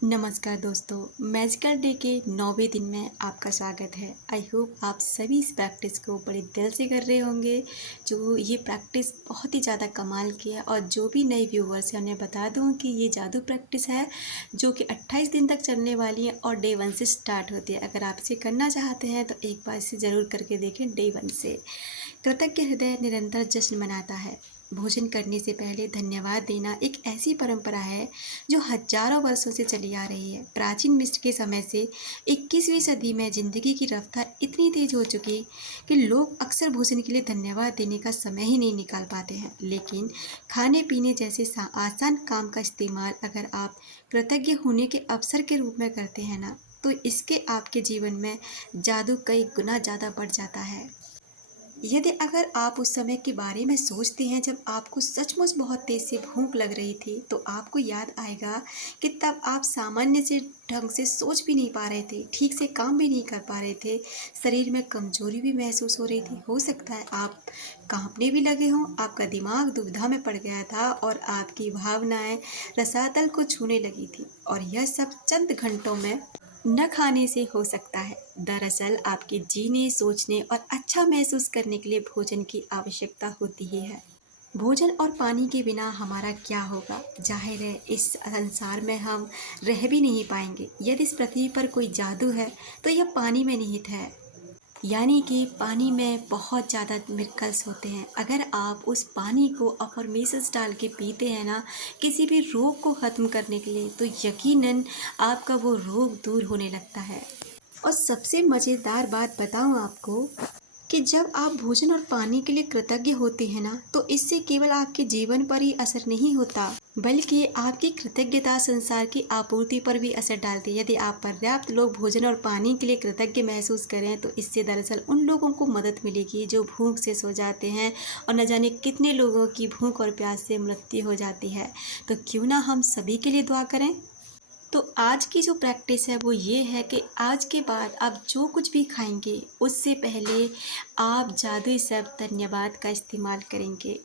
नमस्कार दोस्तों, magical day के 9वें दिन में आपका स्वागत है। आई होप आप सभी इस प्रैक्टिस को बड़े दिल से कर रहे होंगे। जो ये प्रैक्टिस बहुत ही ज़्यादा कमाल की है और जो भी नए व्यूवर्स हैं उन्हें बता दूं कि ये जादू प्रैक्टिस है जो कि 28 दिन तक चलने वाली है और डे 1 से स्टार्ट होती है। अगर आप इसे करना चाहते हैं तो एक बार इसे ज़रूर करके देखें डे 1 से। कृतज्ञ हृदय निरंतर जश्न मनाता है। भोजन करने से पहले धन्यवाद देना एक ऐसी परंपरा है जो हजारों वर्षों से चली आ रही है। प्राचीन मिस्र के समय से 21वीं सदी में जिंदगी की रफ्तार इतनी तेज हो चुकी कि लोग अक्सर भोजन के लिए धन्यवाद देने का समय ही नहीं निकाल पाते हैं। लेकिन खाने पीने जैसे आसान काम का इस्तेमाल अगर आप कृतज्ञ होने के अवसर के रूप में करते हैं ना, तो इसके आपके जीवन में जादू कई गुना ज़्यादा बढ़ जाता है। यदि अगर आप उस समय के बारे में सोचते हैं जब आपको सचमुच बहुत तेज से भूख लग रही थी, तो आपको याद आएगा कि तब आप सामान्य से ढंग से सोच भी नहीं पा रहे थे, ठीक से काम भी नहीं कर पा रहे थे, शरीर में कमजोरी भी महसूस हो रही थी। हो सकता है आप कांपने भी लगे हों, आपका दिमाग दुविधा में पड़ गया था और आपकी भावनाएं रसातल को छूने लगी थी, और यह सब चंद घंटों में न खाने से हो सकता है। दरअसल आपके जीने, सोचने और अच्छा महसूस करने के लिए भोजन की आवश्यकता होती ही है। भोजन और पानी के बिना हमारा क्या होगा? जाहिर है इस संसार में हम रह भी नहीं पाएंगे। यदि इस पृथ्वी पर कोई जादू है तो यह पानी में निहित है। यानी कि पानी में बहुत ज़्यादा मिनरल्स होते हैं। अगर आप उस पानी को अफर्मेशंस डाल के पीते हैं ना, किसी भी रोग को ख़त्म करने के लिए, तो यकीनन आपका वो रोग दूर होने लगता है। और सबसे मज़ेदार बात बताऊं आपको कि जब आप भोजन और पानी के लिए कृतज्ञ होते हैं ना, तो इससे केवल आपके जीवन पर ही असर नहीं होता, बल्कि आपकी कृतज्ञता संसार की आपूर्ति पर भी असर डालती है। यदि आप पर्याप्त लोग भोजन और पानी के लिए कृतज्ञ महसूस करें, तो इससे दरअसल उन लोगों को मदद मिलेगी जो भूख से सो जाते हैं, और न जाने कितने लोगों की भूख और प्यास से मृत्यु हो जाती है। तो क्यों ना हम सभी के लिए दुआ करें। तो आज की जो प्रैक्टिस है वो ये है कि आज के बाद आप जो कुछ भी खाएंगे उससे पहले आप जादुई शब्द धन्यवाद का इस्तेमाल करेंगे।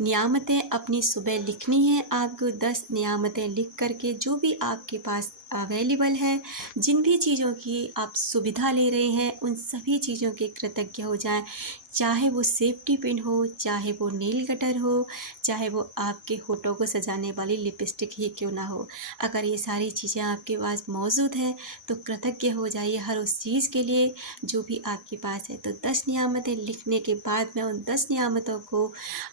नियामतें अपनी सुबह लिखनी है आपको। 10 नियामतें लिख करके जो भी आपके पास अवेलेबल है, जिन भी चीज़ों की आप सुविधा ले रहे हैं, उन सभी चीज़ों के कृतज्ञ हो जाएं। चाहे वो सेफ्टी पिन हो, चाहे वो नेल कटर हो, चाहे वो आपके होठों को सजाने वाली लिपस्टिक ही क्यों ना हो। अगर ये सारी चीज़ें आपके पास मौजूद है तो कृतज्ञ हो जाइए हर उस चीज़ के लिए जो भी आपके पास है। तो 10 नियामतें लिखने के बाद में उन 10 नियामतों को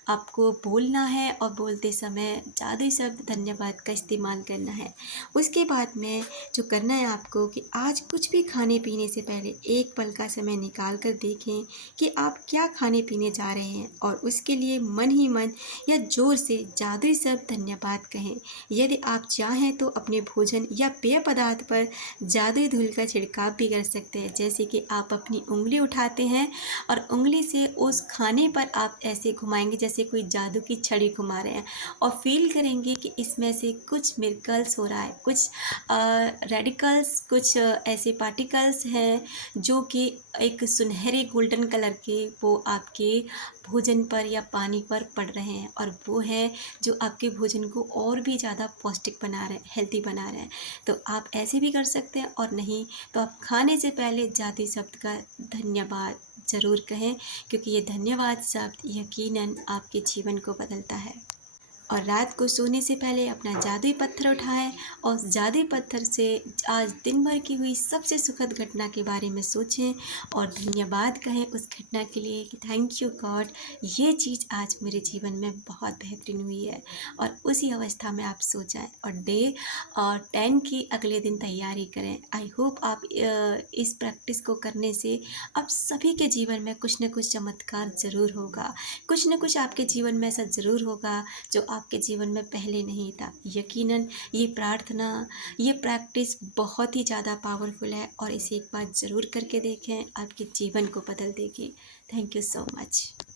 आपको बोलना है, और बोलते समय जादुई शब्द धन्यवाद का इस्तेमाल करना है। उसके बाद में जो करना है आपको कि आज कुछ भी खाने पीने से पहले एक पल का समय निकाल कर देखें कि आप क्या खाने पीने जा रहे हैं, और उसके लिए मन ही मन या जोर से जादुई शब्द धन्यवाद कहें। यदि आप चाहें तो अपने भोजन या पेय पदार्थ पर जादुई धूल का छिड़काव भी कर सकते हैं। जैसे कि आप अपनी उंगली उठाते हैं और उंगली से उस खाने पर आप ऐसे घुमाएंगे जैसे कोई जादू की छड़ी घुमा रहे हैं, और फील करेंगे कि इसमें से कुछ मिरकल्स हो रहा है, कुछ रेडिकल्स, कुछ ऐसे पार्टिकल्स हैं जो कि एक सुनहरे गोल्डन कलर के वो आपके भोजन पर या पानी पर पड़ रहे हैं, और वो है जो आपके भोजन को और भी ज़्यादा पौष्टिक बना रहे हैं, हेल्दी बना रहे हैं। तो आप ऐसे भी कर सकते हैं, और नहीं तो आप खाने से पहले जादुई शब्द का धन्यवाद ज़रूर कहें, क्योंकि ये धन्यवाद शब्द यकीनन आपके जीवन को बदलता है। और रात को सोने से पहले अपना जादुई पत्थर उठाएं और उस जादुई पत्थर से आज दिन भर की हुई सबसे सुखद घटना के बारे में सोचें और धन्यवाद कहें उस घटना के लिए कि थैंक यू गॉड, ये चीज़ आज मेरे जीवन में बहुत बेहतरीन हुई है। और उसी अवस्था में आप सो जाएं और डे और 10 की अगले दिन तैयारी करें। आई होप आप इस प्रैक्टिस को करने से आप सभी के जीवन में कुछ न कुछ चमत्कार ज़रूर होगा, कुछ न कुछ आपके जीवन में ऐसा ज़रूर होगा जो आपके जीवन में पहले नहीं था। यकीनन ये प्रार्थना, ये प्रैक्टिस बहुत ही ज़्यादा पावरफुल है, और इसे एक बार ज़रूर करके देखें, आपके जीवन को बदल देगी। Thank you so much.